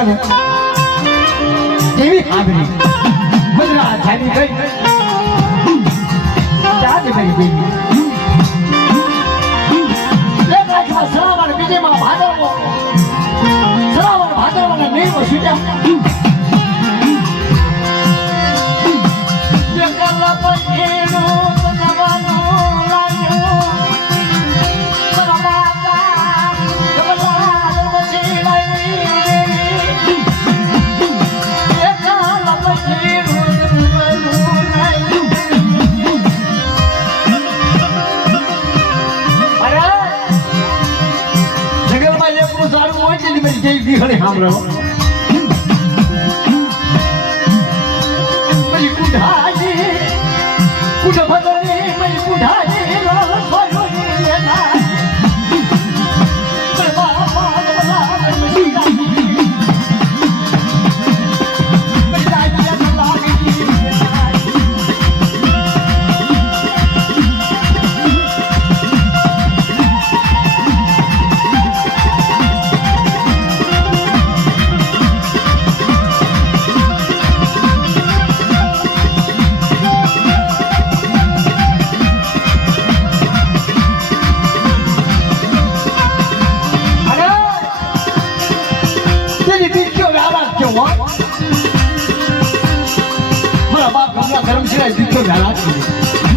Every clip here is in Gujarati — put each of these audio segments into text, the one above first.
કમલા એવી ખાબરી મજરા જાની ગઈ ચાજ ગઈ બેબી એક છે ને મેરી જેવી વિહળે સાંભળો ગમલા ધર્મ સિવાય દીકરીઓ વ્યારા છે વિશ્વાસ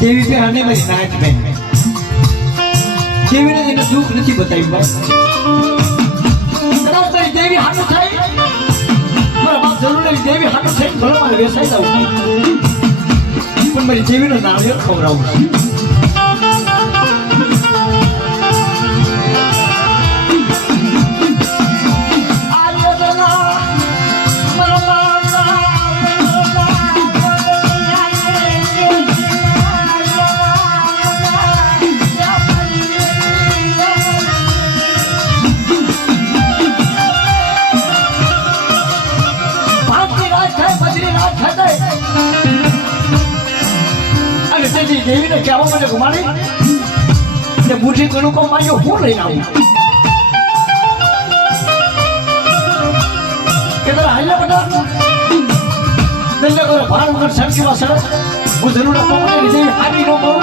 દેવી પે હને મારી નાયક બેન. દેવીને એને દુઃખ નથી બતાવ્યું નહીં દેવી હાટું થઈ ઘણો મારે વેસાઈ જાવ પણ મારી દેવીનો નાળિયેર ખવડાવું દેવીને કહેવા માટે ગુમાડી કે મુઠી ઘણું કમાયો હું લઈને આવું. કે તારા હાલ્યા બધા? દંડા કરો ભાર વગર સરખી માં સરસ હું જરૂર હારી નો કહું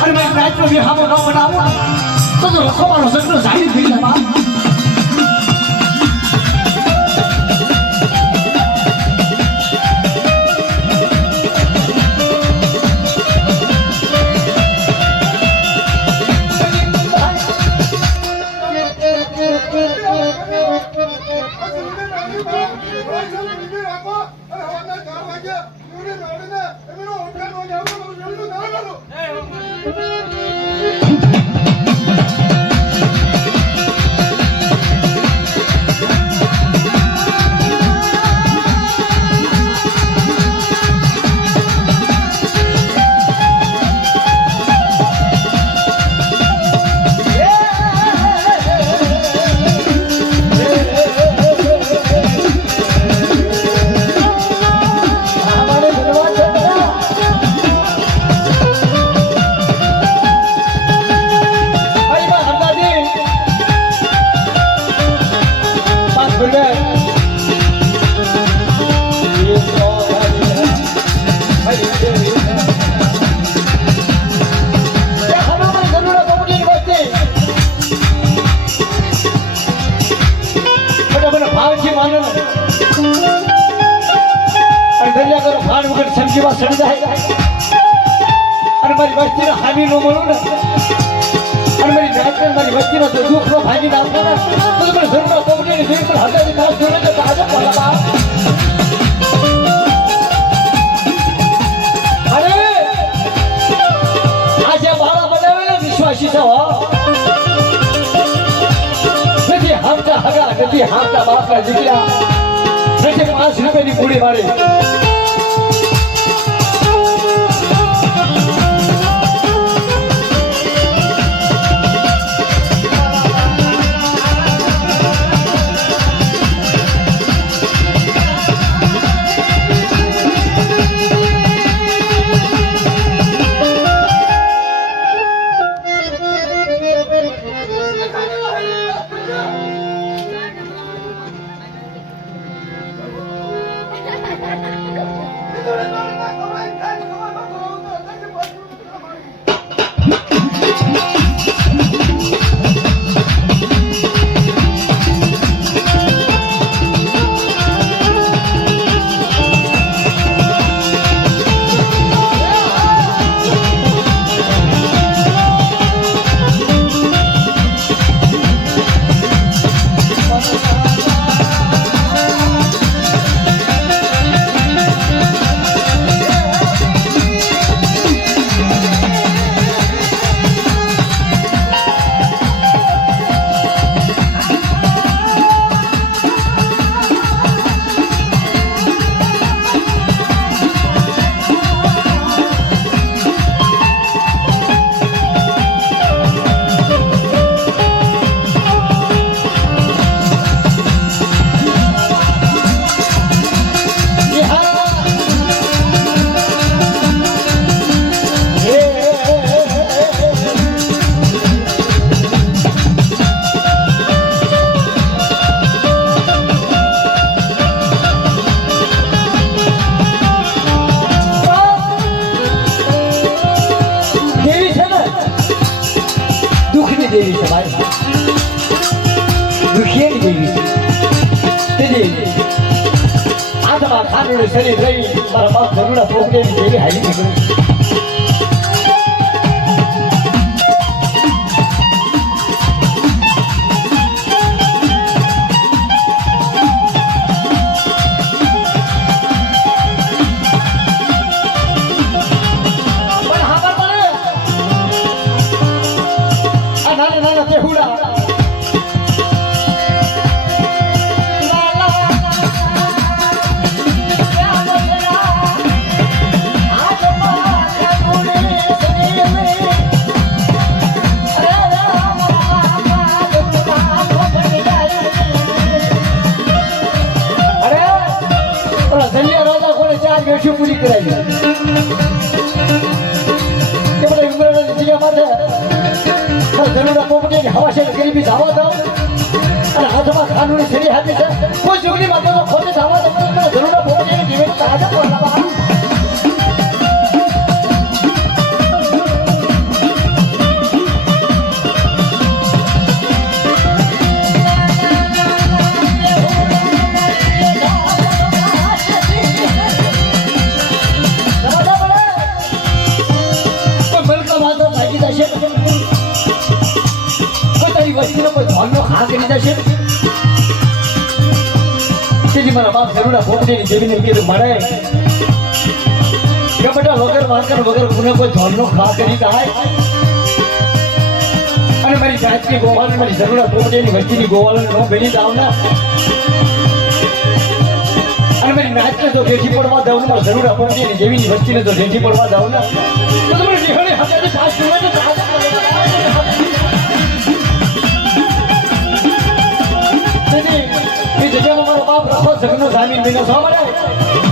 અને મેં રાતનો વિહામો હામો ન બનાવું તો રખો મારો જાહેર થઈ જાય બાપ રાખો અને હવાના ચાર વાગ્યા સમજીવા સડી જાય. અને મારી વસ્તીને હામી નો મળું ને. અને મારી જાતને મારી વસ્તીનો જો દુઃખ નો ભાગી નાખો ને. તો તમે ધર્મના પગડીની જીવ પર હજારી કામ જોડે તો આજે બોલાવા અરે! આજે મારા બનાવેલા વિશ્વાસી છો, હો. હગા, નથી હામતા બાપના દીકરા. નથી પાંચ રૂપિયાની પૂરી મારી. Thank you. ખાંડુની શેરી હાથી છે કોઈ માટે તો ખોટે ધાવા દો ધનુડા પોપટીની જીવન તાજા બોલાવા કોઈ મારા બાપ ગરુડા પોપટીની જેવીને કીધું બેટા વગર વાંકર, વગર કોને કોઈ ધોરનો ખા કરી જાય? અને મારી જાતની ગોવાલ મારી જરૂરત પોટેની વસ્તીની ગોવાલ નો ભેળી જાવ ને. અને મારી નાચને તો ભેટી પડવા દઉં ને મારી જરૂર પોટેની જેવીની વસ્તીને તો ભેટી પડવા દઉં ને. તો તમારે જગનો જામીન મહિનો છો મારે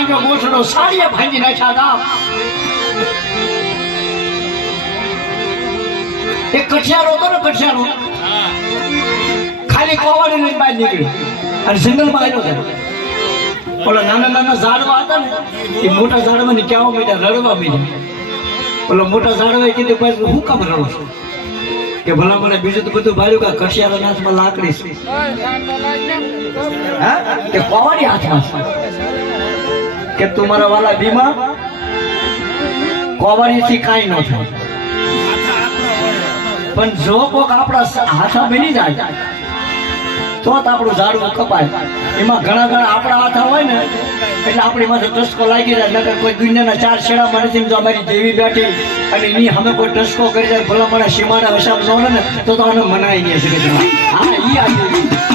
ભાગ્યો મોસડો સાડીએ ભાંગી નાખ્યા હતા એ કઠિયારો હતો ને કઠિયારો. ખાલી કોવાડી ને બહાર નીકળ્યો. અને જંગલમાં આવ્યો છે ઓલા નાના નાના ઝાડવા હતા ને એ મોટા ઝાડવા ને ક્યાં મીઠા રડવા મીઠા ઓલો મોટા ઝાડવાએ કીધું ભાઈ શું કામ રડો છું? કે ભલા મને બીજું તો બધું ભાડ્યું કે કશિયારા નાથમાં લાકડી છે. હા? કે કોવાડી હાથમાં છે. કે તું મારા વાલા ભીમા? કોવાડીથી કાંઈ ન થાય. પણ જો કોક આપણા હાથા બની જાય, તો જ આપણું ઝાડું કપાય. એમાં ઘણા ઘણા આપણા હાથા હોય ને, એટલે આપણી માથે ટસકો લાગી જાય, નકર કોઈ દુનિયાના ચાર છેડા માણસી જો અમારી દેવી બેઠી અને એની અમે કોઈ ટસકો કરી જાય ભલા મને સીમાના હિસાબ ન ને, તો તો આને મનાઈ નહીં. શકે હા એ આજે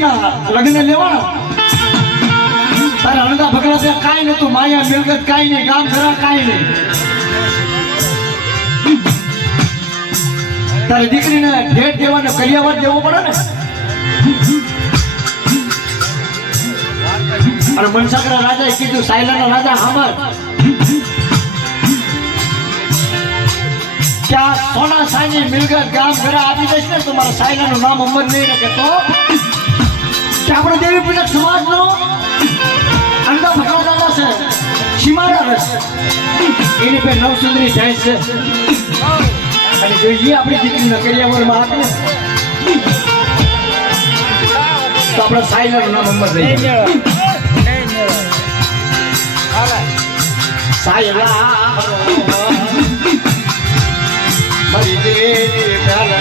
દીકરીના લગ્ન લેવાના તારા ત્યાં ભેટ દેવાનો કરિયાવર દેવો પડે ને? અને મનસાગરા રાજાએ કીધું, સાયલાના રાજા હામર. આ સોના સાની મિલકત ગામ ઘરે આપી દઈશ ને, તો મારા સાયલાનું નામ અમર નહીં રહે. તો? આપણો દેવી પૂજક સમાજનો અંડા ભગવા દાદા છે, સીમાડા છે. એની પર નવસુંદરી જાય છે. અને જો એ આપણી દીકરીને કરિયાવરમાં આપે તો આપણે સાયલર નામ નંબર રહી સાયલા. મારી દેવી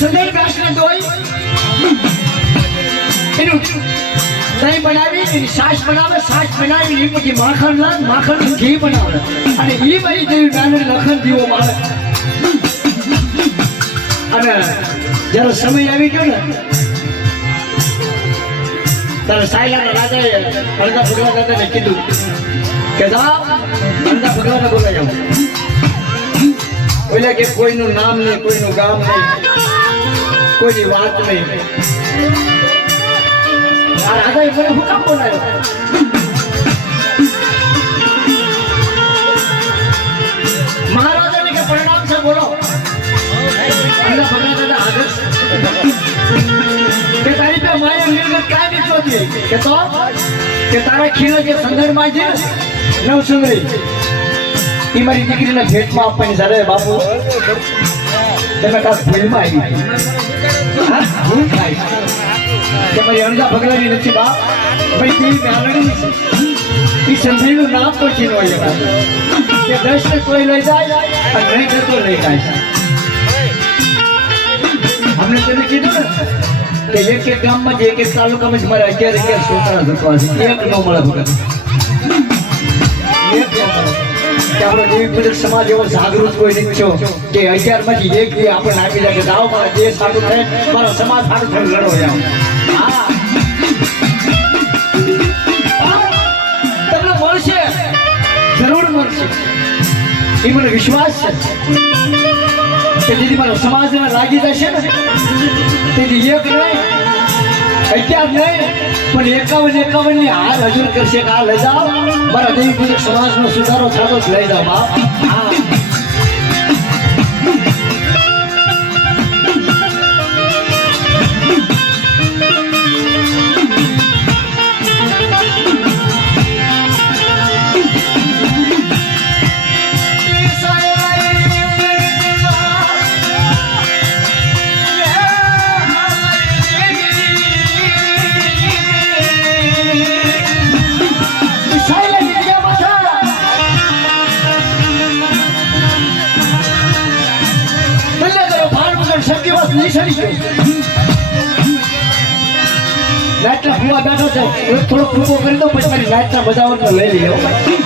એ સંદેશ વ્યાસને એનું દહીં બનાવી? છાશ બનાવે છાશ બનાવી એ પછી માખણ લાગ માખણ ઘી બનાવે. અને એ મારી દેવી મેલડી લખન દીવો મારે અને જ્યારે સમય આવી ગયો ને, ત્યારે સાયલાના રાજાએ અડધા ભગવાન દાદાને કીધું કે જા અડધા ભગવાનને આવો. ઓલા કે કોઈનું નામ નહીં, કોઈનું ગામ નહીં. કોઈની વાત નહીં. આ મને હું કામ બોલાવ્યો મહારાજાને કે પરિણામ છે, બોલો. પે માયા નિર્ગત કાંઈ કે તો? કે તારા ખીલો જે સંદર્ભમાં છે નવ સુંદરી એ મારી દીકરીના ભેટમાં આપવાની સાથે બાપુ. તમે કાંક ભૂલમાં આવી કે મારી અણગા ભગલાની નથી બાપ ભાઈ તી મેલડી છે. એ સંધીનું નામ પણ જતા કે દસ ને કોઈ લઈ જાય અને નહીં જતો લઈ જાય. અમને તમે કીધું ને કે એક એક ગામમાં જ એક એક તાલુકામાં જ મારે અગિયાર અગિયાર છોકરા ધોતવા છે. એક ન મળે ભગત. કે આપણો દેવી પૂજક સમાજ એવો જાગૃત કોઈ નથી છો, કે અગિયારમાંથી એક બી આપણને આપી દે કે જાઓ, મારા દેશ સારું થાય, મારો સમાજ સારું થાય, લડો જાઓ. તમને મળશે, જરૂર મળશે. એ મને વિશ્વાસ છે. કે દીદી મારો સમાજને લાગી જશે ને. તેથી એક નહીં અગિયાર નહીં પણ એકાવન એકાવનની હાર હજુર કરશે કે આ લઈ જાઓ. મારા દેવી પૂજક સમાજનો સુધારો થતો લઈ જાઓ બાપ. હા. એક થોડો ફૂવો કરી દો પછી મારી લાઈટના બજાવટ લઈ લઈએ હો ભાઈ.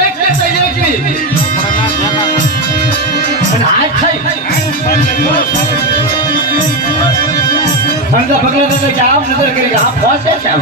એક ને તો એક ની. અને હાથ થઈ અંદર પગલા દાદા કે આમ નજર કરી આ પહોંચે છે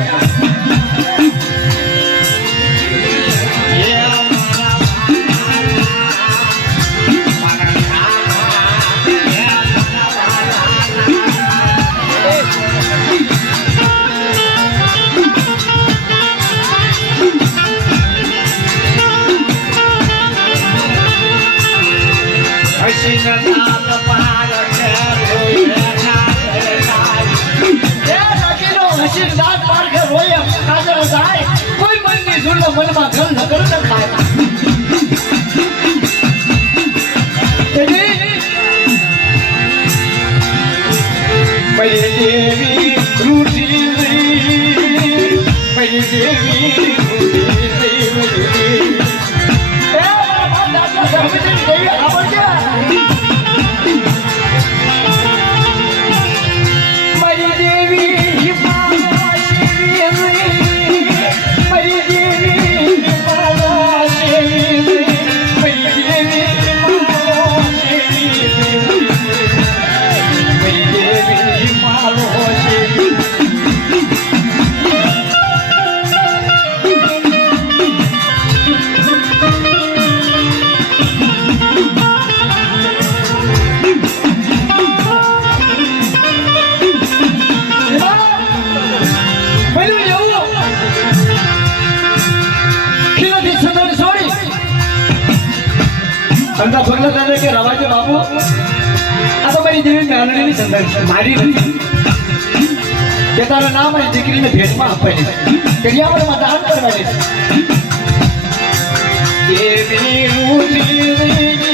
દેવી રૂપી રે,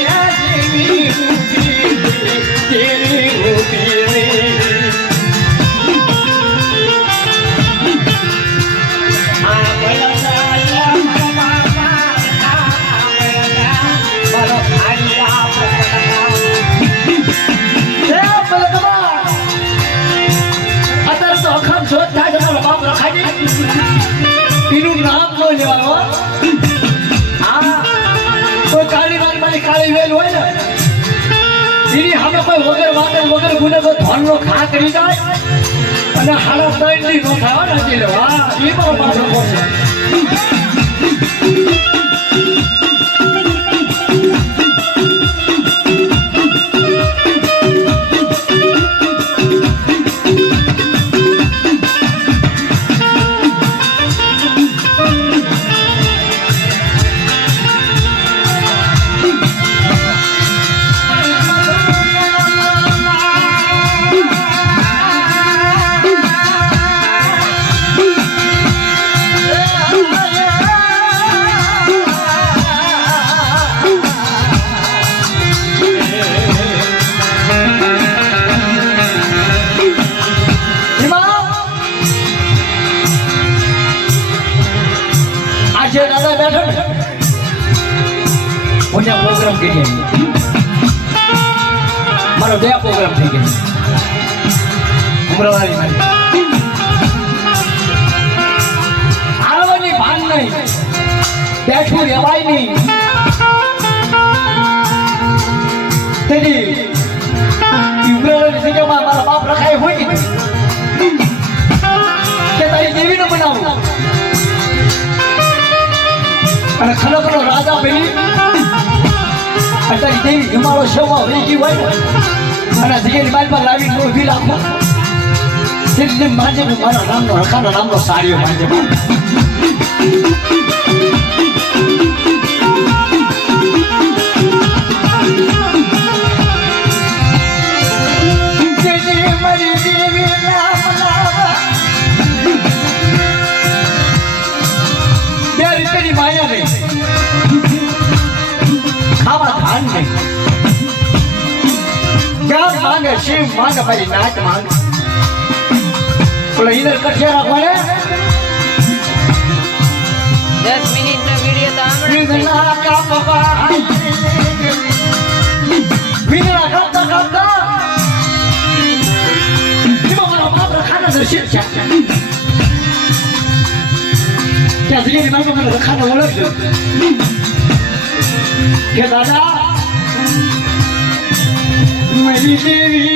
સામે કોઈ વગર વાગે વગર ગુને કોઈ ધનનો ખા કરી જાય અને હાડા ત્રણ દી નો થાય ને હજી લે. હા એ મારો પાછો છે અને ખરેખર રાજા બની. અત્યારે દેવી હિમાળો શવમાં વહી હોય અને જગ્યાની મારી પાસે લાવીને લોહી રાખો. એટલે માજે મારા નામનો હકાનો નામનો સારીઓ માજે. શિવ માંગ ભાઈ નાચ માંગ. પેલા ઈદર કઠિયા રાખવાને દસ મિનિટનો વીડિયો તો વિંગના કાપતા કાપતા. ત્યાં મારા મને રખાને ઓળખજો. કે દાદા મારી દેવી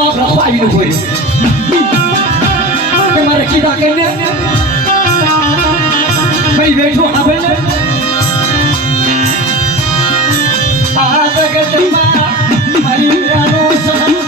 બાપ રખવા હોય કે મારે કીધા કરીને ભાઈ બેઠો સાંભળ ને? આ જગતમાં મારી